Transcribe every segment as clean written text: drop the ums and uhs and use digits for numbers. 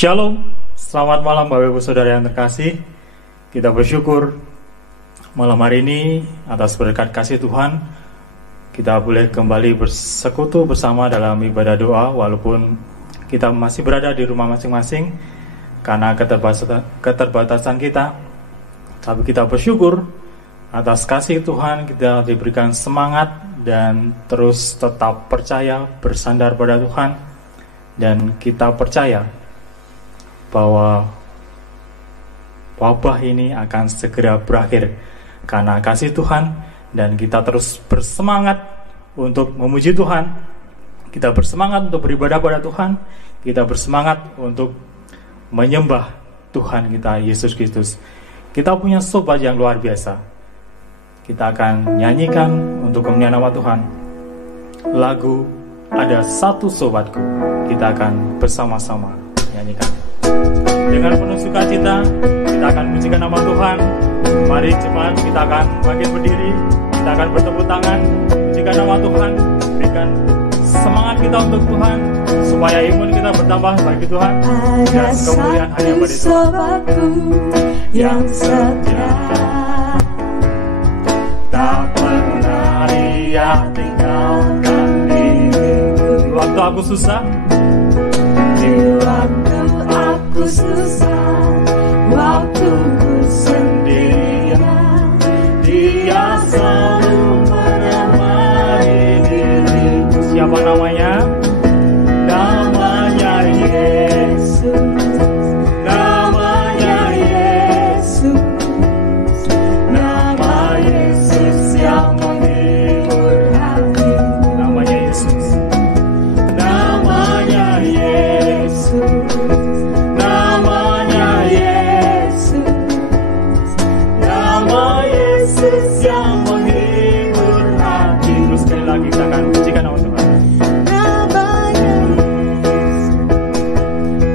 Shalom, selamat malam Bapak Ibu Saudara yang terkasih. Kita bersyukur malam hari ini atas berkat kasih Tuhan, kita boleh kembali bersekutu bersama dalam ibadah doa walaupun kita masih berada di rumah masing-masing karena keterbatasan kita. Tapi kita bersyukur atas kasih Tuhan, kita diberikan semangat dan terus tetap percaya, bersandar pada Tuhan. Dan kita percaya bahwa wabah ini akan segera berakhir karena kasih Tuhan, dan kita terus bersemangat untuk memuji Tuhan, kita bersemangat untuk beribadah pada Tuhan, kita bersemangat untuk menyembah Tuhan kita Yesus Kristus. Kita punya sobat yang luar biasa. Kita akan nyanyikan untuk kemuliaan nama Tuhan lagu Ada Satu Sobatku. Kita akan bersama-sama nyanyikan dengan penuh sukacita. Kita akan pujikan nama Tuhan. Mari cepat kita akan makin berdiri, kita akan bertepuk tangan, pujikan nama Tuhan, berikan semangat kita untuk Tuhan supaya imun kita bertambah bagi Tuhan. Dan kemuliaan hanya bagi Tuhan yang setia, tak pernah Dia tinggalkan diriku. Di waktu aku susah, di waktu aku susah, waktu ku sendirian, Dia selalu menemani diriku. siapa namanya? Namanya Yesus, namanya Yesus, nama Yesus yang menghibur hatiku. Namanya Yesus. Namanya Yesus, namanya Yesus, nama Yesus yang menghibur hatiku. Sekali lagi kita akan pujikan nama Tuhan. Namanya Yesus,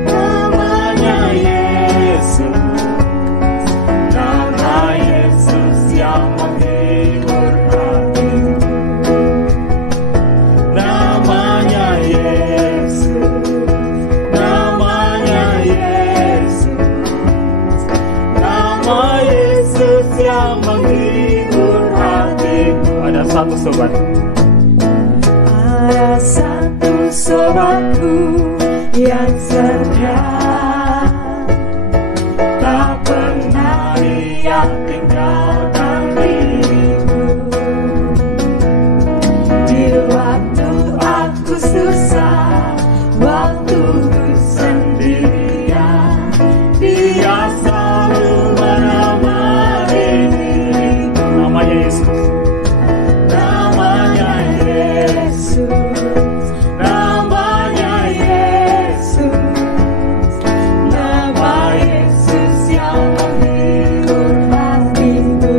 namanya Yesus, nama Yesus yang menghibur hatiku. Namanya Yesus, namanya Yesus, nama Yesus yang menghibur hatiku. Ada satu sobat, Ada satu sobatku yang setia, tak pernah Dia tinggalkan diriku. Di waktu aku susah, waktu ku sendirian, Dia selalu menemani diriku. namanya Yesus. Namanya Yesus, namanya Yesus, nama Yesus yang menghibur hatiku.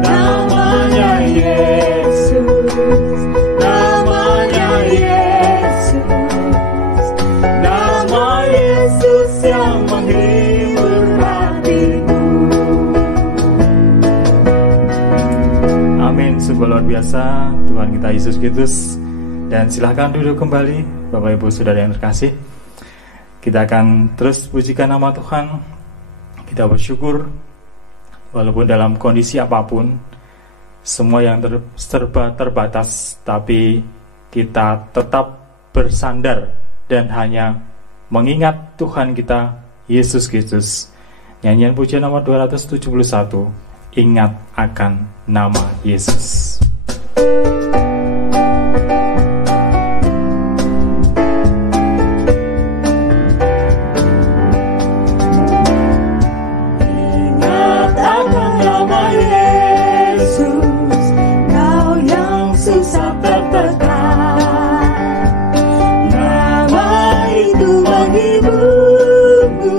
Namanya Yesus, namanya Yesus, nama Yesus yang menghibur hatiku. Amin, sungguh luar biasa Tuhan kita Yesus Kristus. Dan silahkan duduk kembali Bapak Ibu Saudara yang terkasih. Kita akan terus pujikan nama Tuhan. Kita bersyukur walaupun dalam kondisi apapun, semua yang serba terbatas, tapi kita tetap bersandar dan hanya mengingat Tuhan kita Yesus Kristus. Nyanyian pujian nomor 271, Ingat akan nama Yesus. Ingat akan nama Yesus, kau yang susah tertekan. Nama itu menghiburmu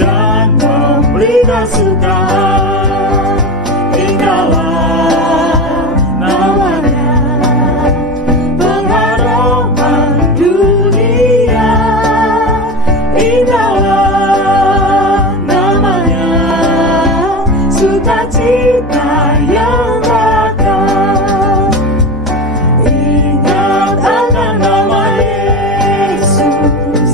dan memberi kesukaan. Indahlah namanya, pengharapan dunia. Indahlah namanya, sukacita yang datang. Ingat akan nama Yesus,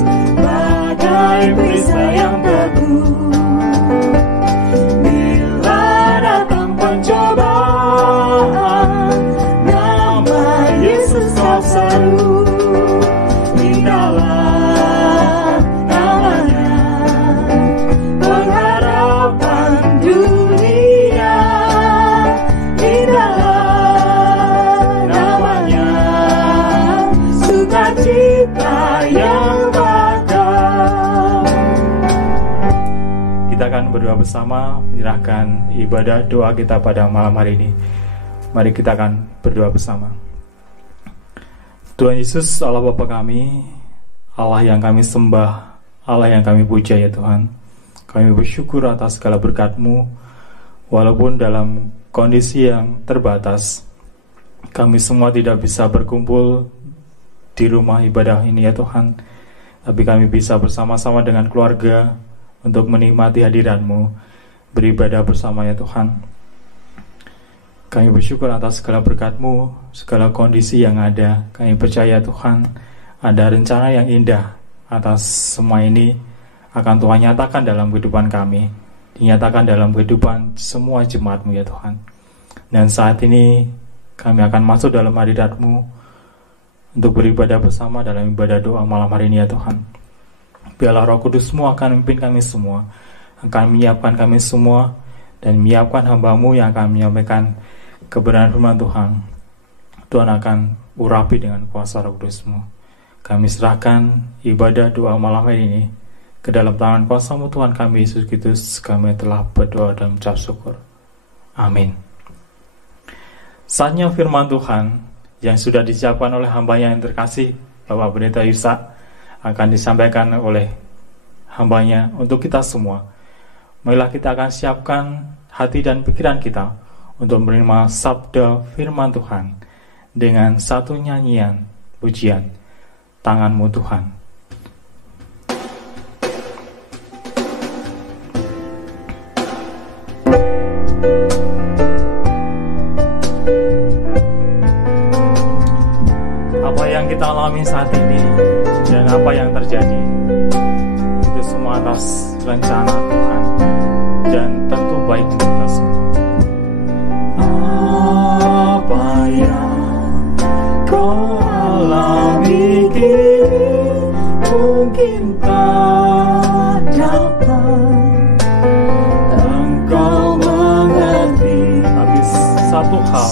berdoa bersama, menyerahkan ibadah doa kita pada malam hari ini. Mari kita akan berdoa bersama. Tuhan Yesus, Allah Bapa kami, Allah yang kami sembah, Allah yang kami puja ya Tuhan. Kami bersyukur atas segala berkat-Mu, walaupun dalam kondisi yang terbatas, kami semua tidak bisa berkumpul di rumah ibadah ini ya Tuhan. Tapi kami bisa bersama-sama dengan keluarga untuk menikmati hadirat-Mu, beribadah bersama ya Tuhan. Kami bersyukur atas segala berkat-Mu, segala kondisi yang ada. Kami percaya Tuhan, ada rencana yang indah atas semua ini akan Tuhan nyatakan dalam kehidupan kami, dinyatakan dalam kehidupan semua jemaat-Mu ya Tuhan. Dan saat ini kami akan masuk dalam hadirat-Mu untuk beribadah bersama dalam ibadah doa malam hari ini ya Tuhan. Biarlah Roh Kudus-Mu akan memimpin kami semua, akan menyiapkan kami semua, dan menyiapkan hamba-Mu yang akan menyampaikan kebenaran firman Tuhan. Tuhan akan urapi dengan kuasa Roh Kudus-Mu. Kami serahkan ibadah doa malam hari ini ke dalam tangan kuasa-Mu Tuhan kami Yesus Kristus. Kami telah berdoa dan mengucap syukur. Amin. Saatnya firman Tuhan yang sudah disiapkan oleh hamba-Nya yang terkasih, Bapak Pendeta Yusak, akan disampaikan oleh hamba-Nya untuk kita semua. Marilah kita akan siapkan hati dan pikiran kita untuk menerima sabda firman Tuhan dengan satu nyanyian pujian, Tangan-Mu Tuhan. Apa yang kita alami saat ini dan apa yang terjadi, itu semua atas rencana Tuhan dan tentu baik untuk kita semua. Apa yang kau alami kini mungkin tak dapat engkau mengerti, tapi satu hal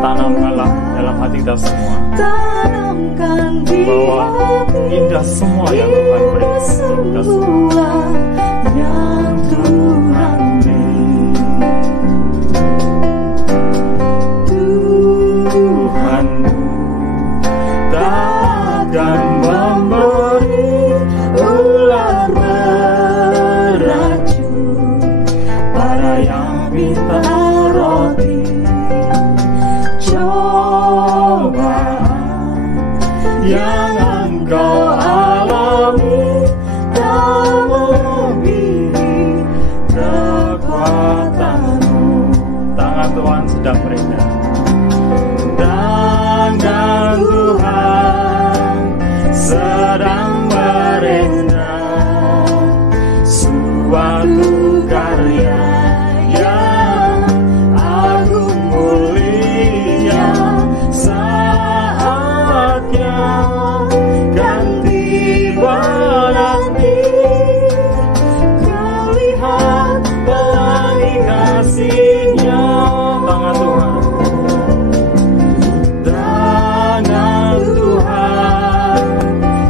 tanamkanlah dalam hati kita semua, bahwa indah semua yang Tuhan berikan kita semua, yang Tuhan dan memberi ular beracun pada yang minta roti. Cobaan yang engkau alami tak melebihi kekuatan-Mu. Tangan Tuhan sedang beredar, tangan Tuhan sedang berendam suatu karya yang agung mulia. Saatnya kan tiba nanti, kau lihat pelangi kasih-Nya. Tangan Tuhan, tangan Tuhan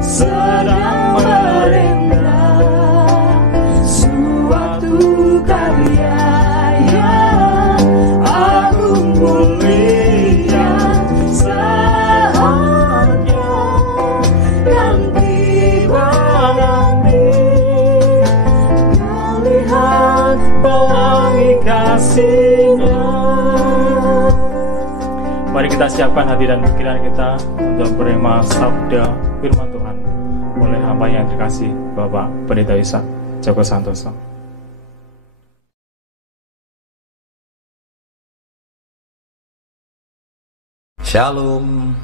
sedang merendam suatu karya yang agung mulia. Saatnya kan tiba nanti, kau lihat pelangi kasih-Nya. Mari kita siapkan hati dan pikiran kita untuk menerima sabda firman Tuhan oleh hamba yang terkasih, Bapak Pendeta Yusak Joko Santoso. Shalom,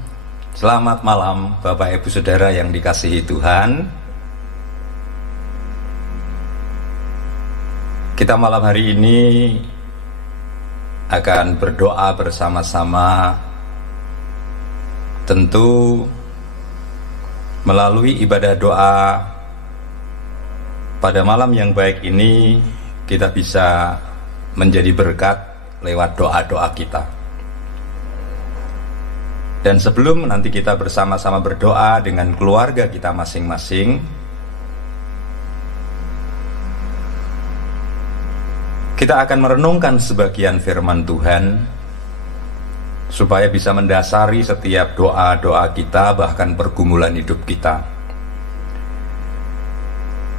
selamat malam Bapak Ibu Saudara yang dikasihi Tuhan. Kita malam hari ini akan berdoa bersama-sama, tentu melalui ibadah doa pada malam yang baik ini kita bisa menjadi berkat lewat doa-doa kita. Dan sebelum nanti kita bersama-sama berdoa dengan keluarga kita masing-masing, Kita akan merenungkan sebagian firman Tuhan supaya bisa mendasari setiap doa-doa kita, bahkan pergumulan hidup kita.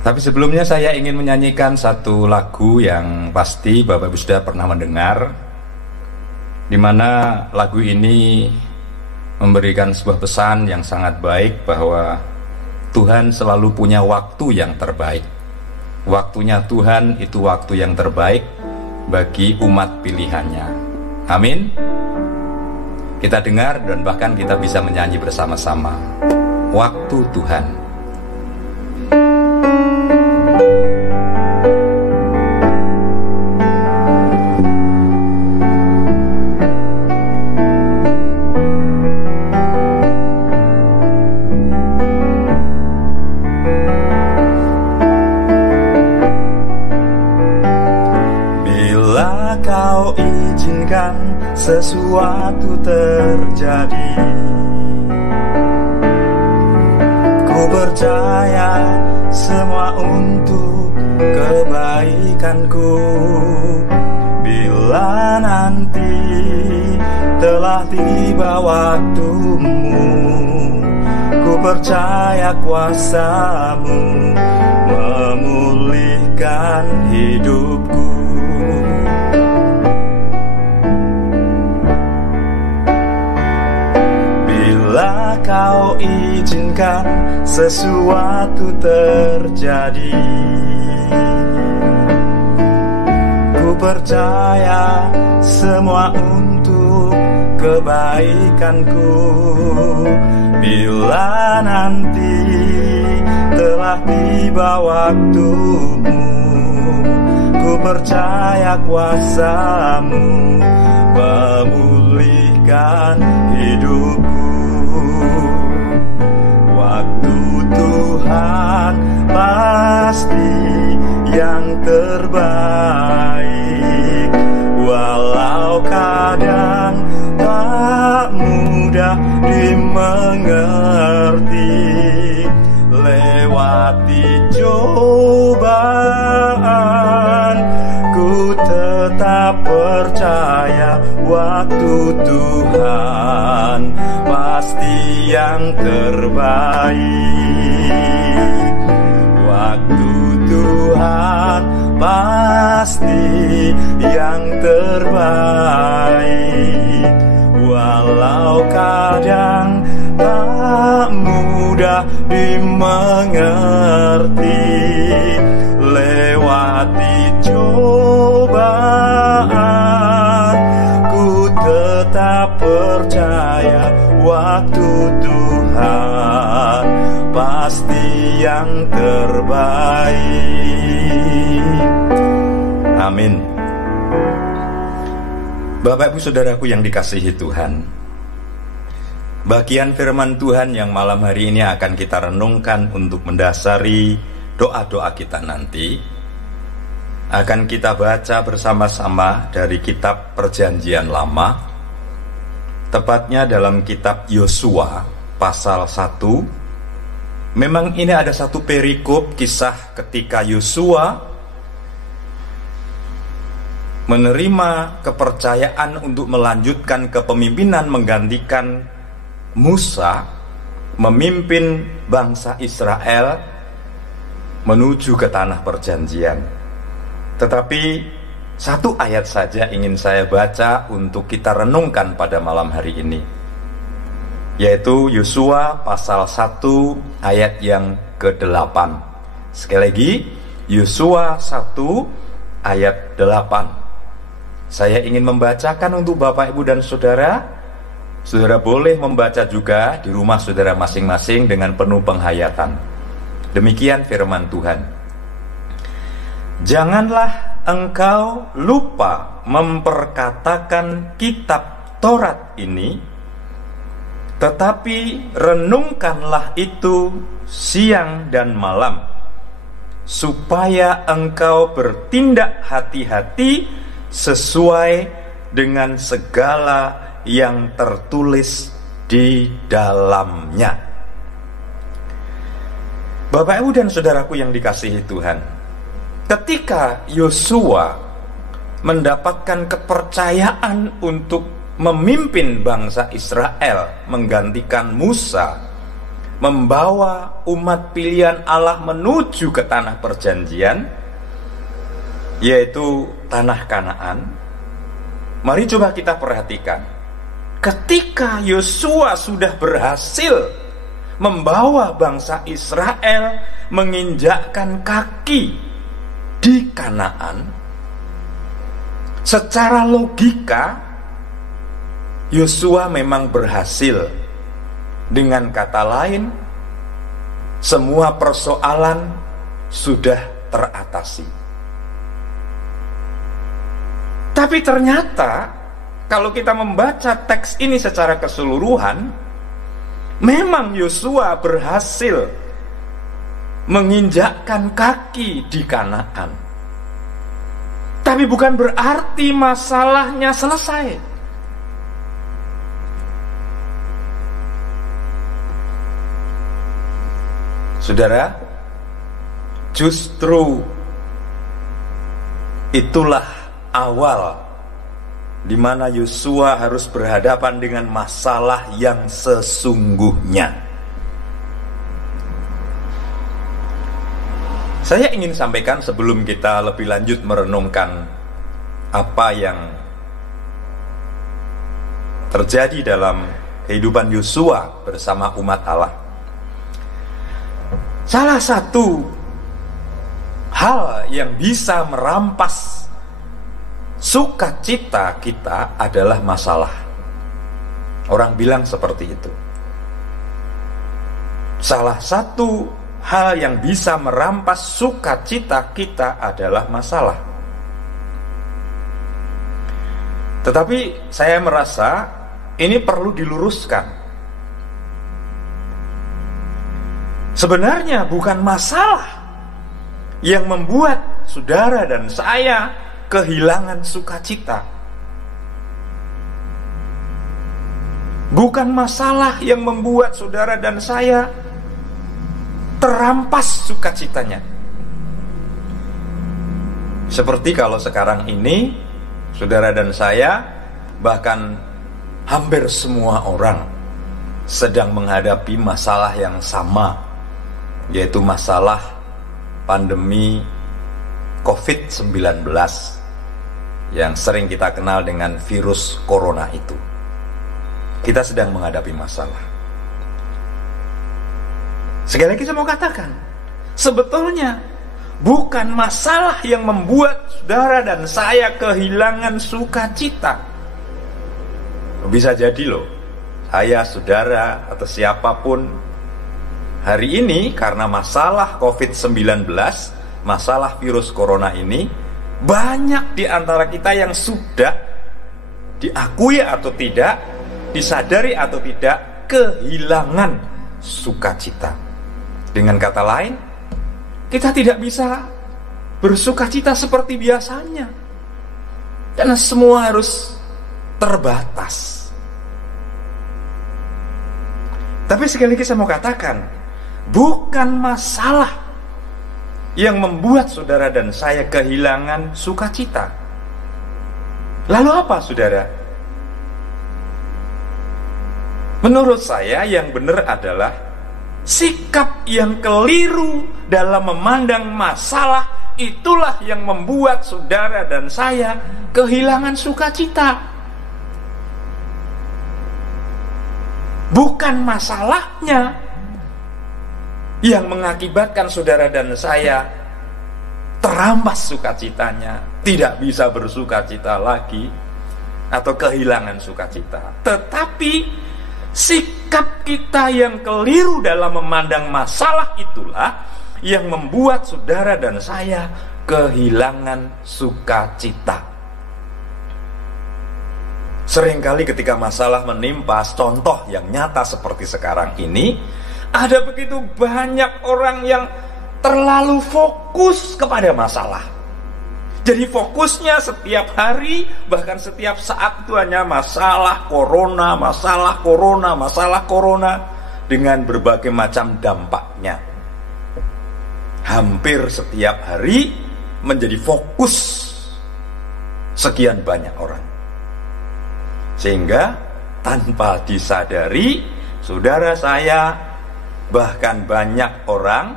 Tapi sebelumnya saya ingin menyanyikan satu lagu yang pasti Bapak Ibu sudah pernah mendengar, di mana lagu ini memberikan sebuah pesan yang sangat baik bahwa Tuhan selalu punya waktu yang terbaik. Waktunya Tuhan itu waktu yang terbaik bagi umat pilihannya. Amin. Kita dengar dan bahkan kita bisa menyanyi bersama-sama. Waktu Tuhan. Sesuatu terjadi, ku percaya semua untuk kebaikanku. Bila nanti telah tiba waktumu, ku percaya kuasa-Mu memulihkan hidupku. Bila Kau izinkan sesuatu terjadi, ku percaya semua untuk kebaikanku. Bila nanti telah tiba waktumu, ku percaya kuasa-Mu memulihkan hidupku. Waktu Tuhan pasti yang terbaik, walau kadang tak mudah dimengerti. Lewati cobaan, ku tetap percaya waktu Tuhan pasti yang terbaik. Waktu Tuhan pasti yang terbaik, walau kadang tak mudah dimengerti. Lewati cobaan, ku tetap percaya waktu Tuhan pasti yang terbaik. Amin. Bapak Ibu Saudaraku yang dikasihi Tuhan, bagian firman Tuhan yang malam hari ini akan kita renungkan untuk mendasari doa-doa kita nanti akan kita baca bersama-sama dari kitab Perjanjian Lama, tepatnya dalam kitab Yosua pasal 1. Memang ini ada satu perikop kisah ketika Yosua menerima kepercayaan untuk melanjutkan kepemimpinan menggantikan Musa memimpin bangsa Israel menuju ke tanah perjanjian. Tetapi satu ayat saja ingin saya baca untuk kita renungkan pada malam hari ini, yaitu Yosua pasal 1 ayat yang ke-8. Sekali lagi, Yosua 1 ayat 8. Saya ingin membacakan untuk Bapak, Ibu, dan Saudara. Saudara boleh membaca juga di rumah saudara masing-masing dengan penuh penghayatan. Demikian firman Tuhan. Janganlah engkau lupa memperkatakan kitab Taurat ini, tetapi renungkanlah itu siang dan malam, supaya engkau bertindak hati-hati sesuai dengan segala yang tertulis di dalamnya. Bapak, Ibu, dan Saudaraku yang dikasihi Tuhan, ketika Yosua mendapatkan kepercayaan untuk memimpin bangsa Israel, menggantikan Musa, membawa umat pilihan Allah menuju ke tanah perjanjian, yaitu tanah Kanaan. Mari coba kita perhatikan, ketika Yosua sudah berhasil membawa bangsa Israel menginjakkan kaki di Kanaan, secara logika Yosua memang berhasil. Dengan kata lain, semua persoalan sudah teratasi. Tapi ternyata kalau kita membaca teks ini secara keseluruhan, memang Yosua berhasil menginjakkan kaki di Kanaan. Tapi bukan berarti masalahnya selesai. Saudara, justru itulah awal di mana Yosua harus berhadapan dengan masalah yang sesungguhnya. Saya ingin sampaikan sebelum kita lebih lanjut merenungkan apa yang terjadi dalam kehidupan Yosua bersama umat Allah. Salah satu hal yang bisa merampas sukacita kita adalah masalah. Orang bilang seperti itu. Salah satu hal yang bisa merampas sukacita kita adalah masalah. Tetapi saya merasa ini perlu diluruskan. Sebenarnya bukan masalah yang membuat saudara dan saya kehilangan sukacita. Bukan masalah yang membuat saudara dan saya terampas sukacitanya. Seperti kalau sekarang ini saudara dan saya, bahkan hampir semua orang sedang menghadapi masalah yang sama, yaitu masalah pandemi COVID-19 yang sering kita kenal dengan virus corona itu. Kita sedang menghadapi masalah. Sekali lagi saya mau katakan, sebetulnya bukan masalah yang membuat saudara dan saya kehilangan sukacita. Bisa jadi loh, saya, saudara, atau siapapun hari ini karena masalah COVID-19, masalah virus corona ini, banyak di antara kita yang sudah diakui atau tidak, disadari atau tidak, kehilangan sukacita. Dengan kata lain, kita tidak bisa bersukacita seperti biasanya, karena semua harus terbatas. Tapi sekali lagi saya mau katakan, bukan masalah yang membuat saudara dan saya kehilangan sukacita. Lalu apa, saudara? Menurut saya yang benar adalah sikap yang keliru dalam memandang masalah. Itulah yang membuat saudara dan saya kehilangan sukacita. Bukan masalahnya yang mengakibatkan saudara dan saya terampas sukacitanya, tidak bisa bersukacita lagi, atau kehilangan sukacita. Tetapi sikap kita yang keliru dalam memandang masalah itulah yang membuat saudara dan saya kehilangan sukacita. Seringkali ketika masalah menimpa, contoh yang nyata seperti sekarang ini, ada begitu banyak orang yang terlalu fokus kepada masalah. Jadi fokusnya setiap hari, bahkan setiap saat itu hanya masalah corona, masalah corona, masalah corona, dengan berbagai macam dampaknya. Hampir setiap hari menjadi fokus sekian banyak orang. Sehingga tanpa disadari, saudara saya, bahkan banyak orang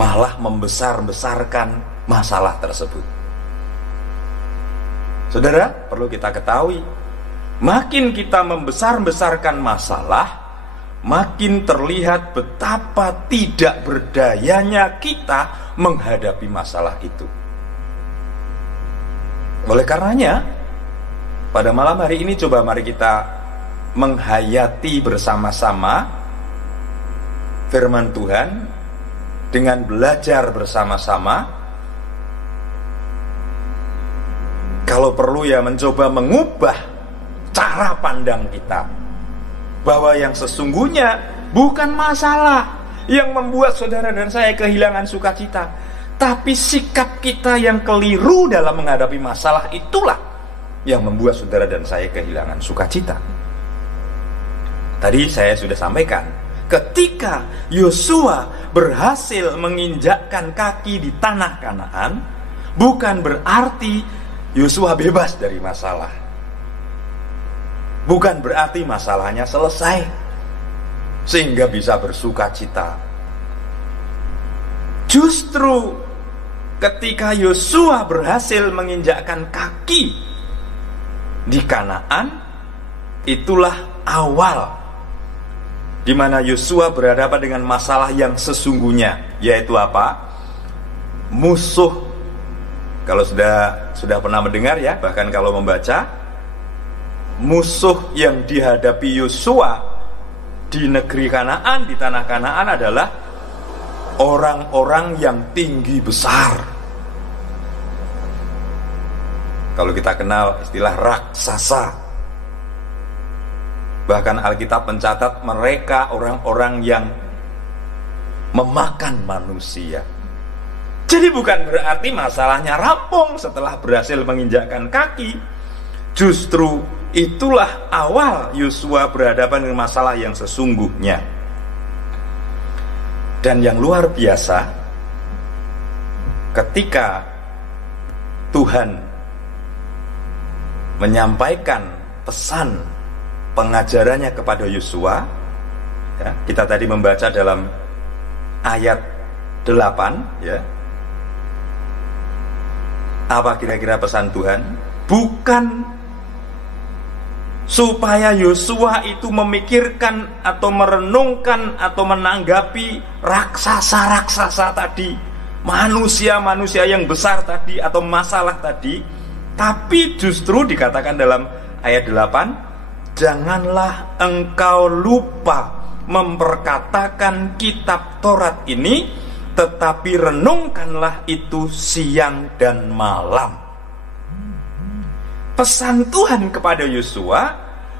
malah membesar-besarkan masalah tersebut. Saudara, perlu kita ketahui, makin kita membesar-besarkan masalah, makin terlihat betapa tidak berdayanya kita menghadapi masalah itu. Oleh karenanya, pada malam hari ini coba mari kita menghayati bersama-sama firman Tuhan dengan belajar bersama-sama. Kalau perlu ya mencoba mengubah cara pandang kita, bahwa yang sesungguhnya bukan masalah yang membuat saudara dan saya kehilangan sukacita, tapi sikap kita yang keliru dalam menghadapi masalah itulah yang membuat saudara dan saya kehilangan sukacita. Tadi saya sudah sampaikan, ketika Yosua berhasil menginjakkan kaki di tanah Kanaan, bukan berarti Yosua bebas dari masalah. Bukan berarti masalahnya selesai sehingga bisa bersukacita. Justru ketika Yosua berhasil menginjakkan kaki di Kanaan, itulah awal di mana Yosua berhadapan dengan masalah yang sesungguhnya, yaitu apa? Musuh. Kalau sudah pernah mendengar ya, bahkan kalau membaca, musuh yang dihadapi Yosua di negeri Kanaan, di tanah Kanaan adalah orang-orang yang tinggi besar. Kalau kita kenal istilah raksasa, bahkan Alkitab mencatat mereka orang-orang yang memakan manusia. Jadi bukan berarti masalahnya rampung setelah berhasil menginjakkan kaki. Justru itulah awal Yosua berhadapan dengan masalah yang sesungguhnya. Dan yang luar biasa, ketika Tuhan menyampaikan pesan pengajarannya kepada Yosua, ya, kita tadi membaca dalam ayat 8, ya. Apa kira-kira pesan Tuhan? Bukan supaya Yosua itu memikirkan atau merenungkan atau menanggapi raksasa-raksasa tadi, manusia-manusia yang besar tadi atau masalah tadi, tapi justru dikatakan dalam ayat 8, janganlah engkau lupa memperkatakan kitab Taurat ini, tetapi renungkanlah itu siang dan malam. Pesan Tuhan kepada Yosua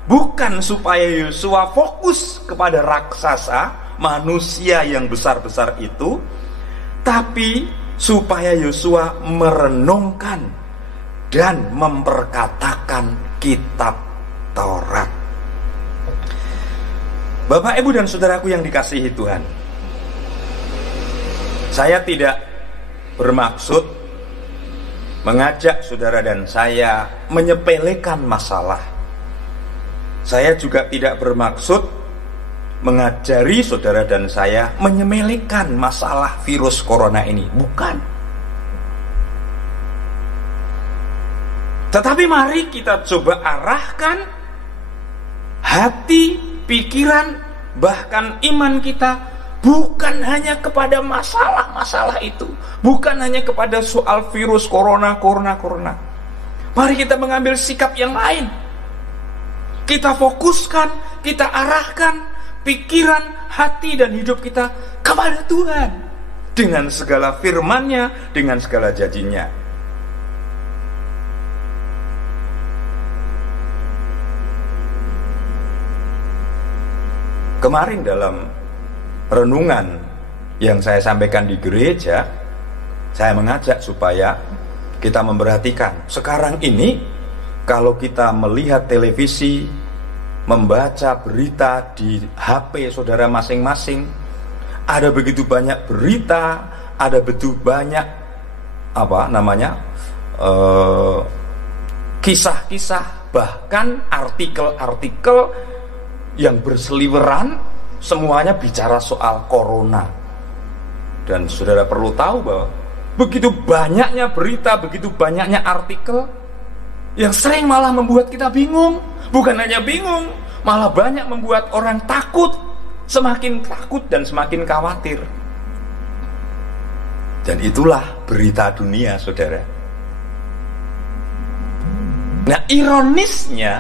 bukan supaya Yosua fokus kepada raksasa, manusia yang besar-besar itu, tapi supaya Yosua merenungkan dan memperkatakan kitab Taurat. Bapak, Ibu, dan saudaraku yang dikasihi Tuhan, saya tidak bermaksud mengajak saudara dan saya menyepelekan masalah. Saya juga tidak bermaksud mengajari saudara dan saya menyepelekan masalah virus corona ini. Bukan. Tetapi mari kita coba arahkan hati, pikiran, bahkan iman kita bukan hanya kepada masalah-masalah itu, bukan hanya kepada soal virus corona. Mari kita mengambil sikap yang lain. Kita fokuskan, kita arahkan pikiran, hati, dan hidup kita kepada Tuhan dengan segala firman-Nya, dengan segala janji-Nya. Kemarin dalam renungan yang saya sampaikan di gereja, saya mengajak supaya kita memperhatikan sekarang ini, kalau kita melihat televisi, membaca berita di HP saudara masing-masing, ada begitu banyak berita, ada begitu banyak kisah-kisah, bahkan artikel-artikel yang berseliweran, semuanya bicara soal corona. Dan saudara perlu tahu bahwa begitu banyaknya berita, begitu banyaknya artikel yang sering malah membuat kita bingung. Bukan hanya bingung, malah banyak membuat orang takut, semakin takut dan semakin khawatir. Dan itulah berita dunia, saudara. Nah, ironisnya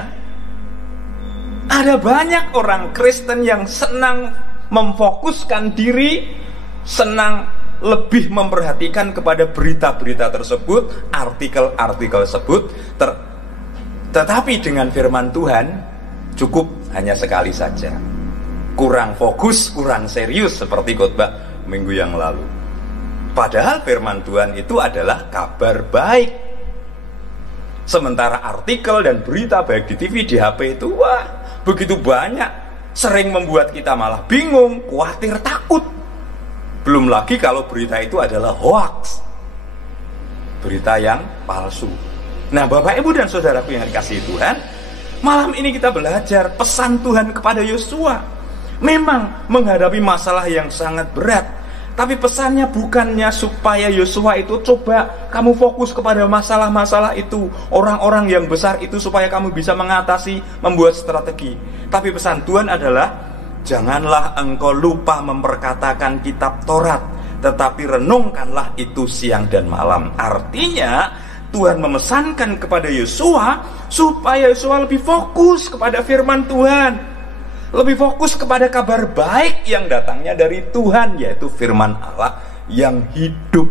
ada banyak orang Kristen yang senang memfokuskan diri, senang lebih memperhatikan kepada berita-berita tersebut, artikel-artikel tersebut, tetapi dengan firman Tuhan cukup hanya sekali saja. Kurang fokus, kurang serius seperti khotbah minggu yang lalu. Padahal firman Tuhan itu adalah kabar baik. Sementara artikel dan berita baik di TV, di HP itu begitu banyak, sering membuat kita malah bingung, khawatir, takut. Belum lagi kalau berita itu adalah hoax, berita yang palsu. Nah, Bapak, Ibu, dan saudaraku yang dikasihi Tuhan, malam ini kita belajar pesan Tuhan kepada Yosua. Memang menghadapi masalah yang sangat berat, tapi pesannya bukannya supaya Yosua itu coba kamu fokus kepada masalah-masalah itu, orang-orang yang besar itu, supaya kamu bisa mengatasi, membuat strategi. Tapi pesan Tuhan adalah, janganlah engkau lupa memperkatakan kitab Taurat, tetapi renungkanlah itu siang dan malam. Artinya Tuhan memesankan kepada Yosua supaya Yosua lebih fokus kepada firman Tuhan, lebih fokus kepada kabar baik yang datangnya dari Tuhan, yaitu firman Allah yang hidup.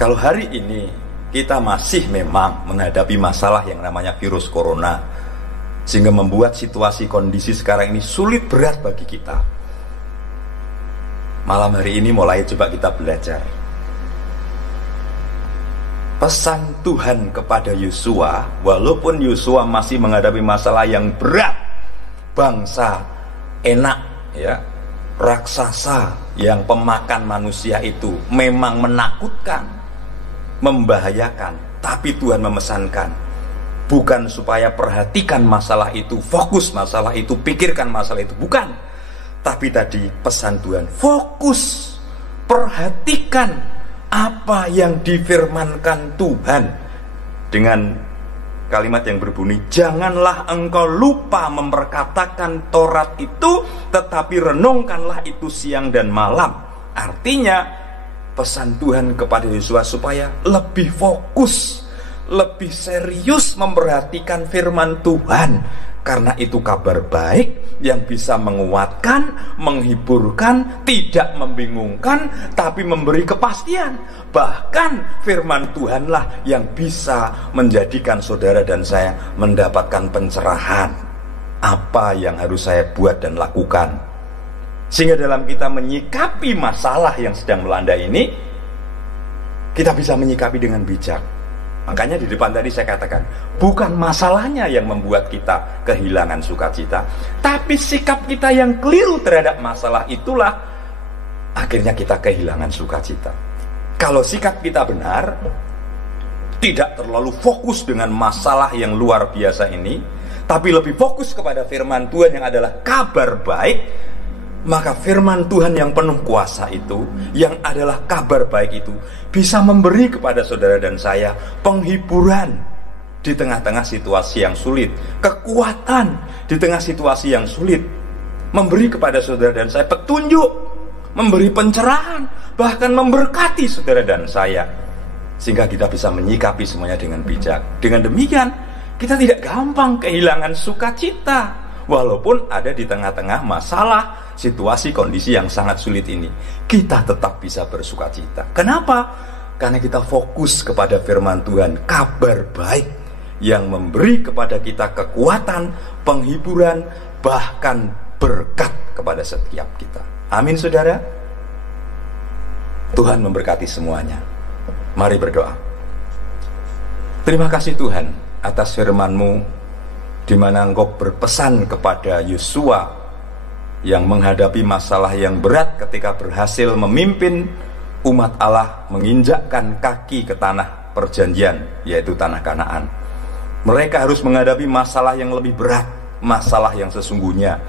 Kalau hari ini kita masih memang menghadapi masalah yang namanya virus corona, sehingga membuat situasi kondisi sekarang ini sulit, berat bagi kita. Malam hari ini mulai coba kita belajar pesan Tuhan kepada Yosua. Walaupun Yosua masih menghadapi masalah yang berat, bangsa enak ya, raksasa yang pemakan manusia itu memang menakutkan, membahayakan, tapi Tuhan memesankan bukan supaya perhatikan masalah itu, fokus masalah itu, pikirkan masalah itu, bukan. Tapi tadi pesan Tuhan, fokus, perhatikan apa yang difirmankan Tuhan. Dengan kalimat yang berbunyi, janganlah engkau lupa memperkatakan Taurat itu, tetapi renungkanlah itu siang dan malam. Artinya pesan Tuhan kepada Yosua supaya lebih fokus, lebih serius memperhatikan firman Tuhan, karena itu kabar baik yang bisa menguatkan, menghiburkan, tidak membingungkan, tapi memberi kepastian. Bahkan firman Tuhanlah yang bisa menjadikan saudara dan saya mendapatkan pencerahan apa yang harus saya buat dan lakukan, sehingga dalam kita menyikapi masalah yang sedang melanda ini, kita bisa menyikapi dengan bijak. Makanya di depan tadi saya katakan, bukan masalahnya yang membuat kita kehilangan sukacita, tapi sikap kita yang keliru terhadap masalah itulah akhirnya kita kehilangan sukacita. Kalau sikap kita benar, tidak terlalu fokus dengan masalah yang luar biasa ini, tapi lebih fokus kepada firman Tuhan yang adalah kabar baik, maka firman Tuhan yang penuh kuasa itu, yang adalah kabar baik itu, bisa memberi kepada saudara dan saya penghiburan di tengah-tengah situasi yang sulit, kekuatan di tengah situasi yang sulit, memberi kepada saudara dan saya petunjuk, memberi pencerahan, bahkan memberkati saudara dan saya, sehingga kita bisa menyikapi semuanya dengan bijak. Dengan demikian, kita tidak gampang kehilangan sukacita, walaupun ada di tengah-tengah masalah, situasi, kondisi yang sangat sulit ini, kita tetap bisa bersukacita. Kenapa? Karena kita fokus kepada firman Tuhan, kabar baik yang memberi kepada kita kekuatan, penghiburan, bahkan berkat kepada setiap kita. Amin, saudara. Tuhan memberkati semuanya. Mari berdoa. Terima kasih Tuhan atas firman-Mu, di mana Engkau berpesan kepada Yosua yang menghadapi masalah yang berat ketika berhasil memimpin umat Allah menginjakkan kaki ke tanah perjanjian, yaitu tanah Kanaan. Mereka harus menghadapi masalah yang lebih berat, masalah yang sesungguhnya,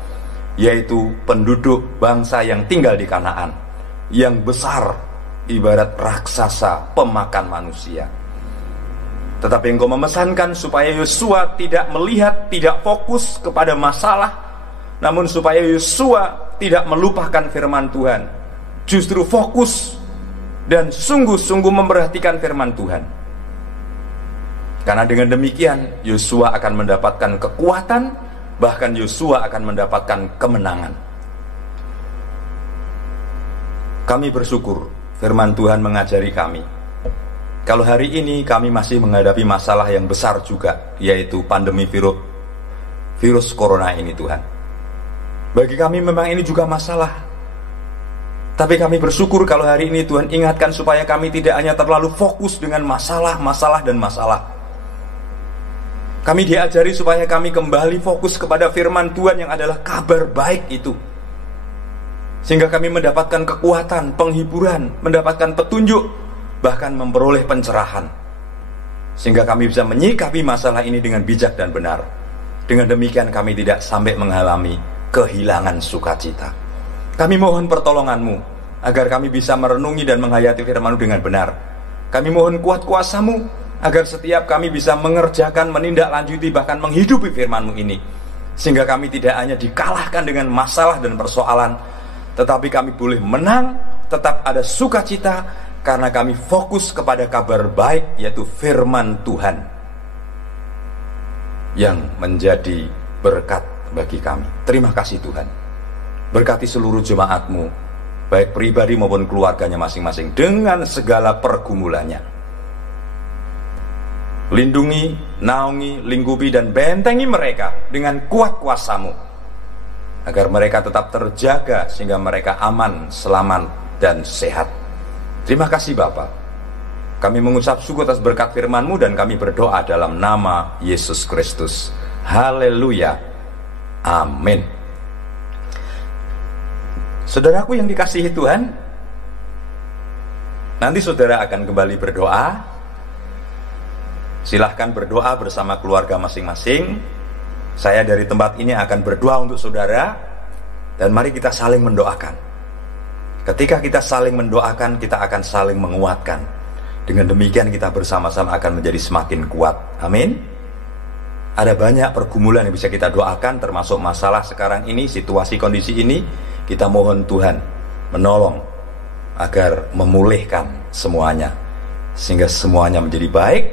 yaitu penduduk bangsa yang tinggal di Kanaan, yang besar, ibarat raksasa pemakan manusia. Tetapi Engkau memesankan supaya Yosua tidak melihat, tidak fokus kepada masalah, namun supaya Yosua tidak melupakan firman Tuhan, justru fokus dan sungguh-sungguh memperhatikan firman Tuhan. Karena dengan demikian Yosua akan mendapatkan kekuatan, bahkan Yosua akan mendapatkan kemenangan. Kami bersyukur firman Tuhan mengajari kami, kalau hari ini kami masih menghadapi masalah yang besar juga, yaitu pandemi virus corona ini Tuhan. Bagi kami memang ini juga masalah, tapi kami bersyukur kalau hari ini Tuhan ingatkan supaya kami tidak hanya terlalu fokus dengan masalah dan masalah. Kami diajari supaya kami kembali fokus kepada firman Tuhan yang adalah kabar baik itu, sehingga kami mendapatkan kekuatan, penghiburan, mendapatkan petunjuk, bahkan memperoleh pencerahan, sehingga kami bisa menyikapi masalah ini dengan bijak dan benar. Dengan demikian kami tidak sampai mengalami kehilangan sukacita. Kami mohon pertolongan-Mu agar kami bisa merenungi dan menghayati firman-Mu dengan benar. Kami mohon kuat kuasa-Mu agar setiap kami bisa mengerjakan, menindaklanjuti, bahkan menghidupi firman-Mu ini, sehingga kami tidak hanya dikalahkan dengan masalah dan persoalan, tetapi kami boleh menang, tetap ada sukacita, karena kami fokus kepada kabar baik, yaitu firman Tuhan yang menjadi berkat bagi kami. Terima kasih Tuhan. Berkati seluruh jemaat-Mu, baik pribadi maupun keluarganya masing-masing, dengan segala pergumulannya. Lindungi, naungi, lingkupi, dan bentengi mereka dengan kuat kuasa-Mu, agar mereka tetap terjaga sehingga mereka aman, selamat, dan sehat. Terima kasih Bapa. Kami mengucap syukur atas berkat firman-Mu dan kami berdoa dalam nama Yesus Kristus. Haleluya. Amin. Saudaraku yang dikasihi Tuhan, nanti saudara akan kembali berdoa. Silahkan berdoa bersama keluarga masing-masing. Saya dari tempat ini akan berdoa untuk saudara, dan mari kita saling mendoakan. Ketika kita saling mendoakan, kita akan saling menguatkan. Dengan demikian kita bersama-sama akan menjadi semakin kuat. Amin. Ada banyak pergumulan yang bisa kita doakan, termasuk masalah sekarang ini, situasi kondisi ini. Kita mohon Tuhan menolong agar memulihkan semuanya, sehingga semuanya menjadi baik,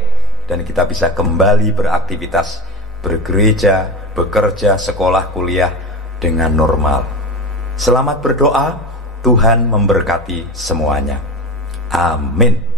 dan kita bisa kembali beraktivitas, bergereja, bekerja, sekolah, kuliah dengan normal. Selamat berdoa, Tuhan memberkati semuanya. Amin.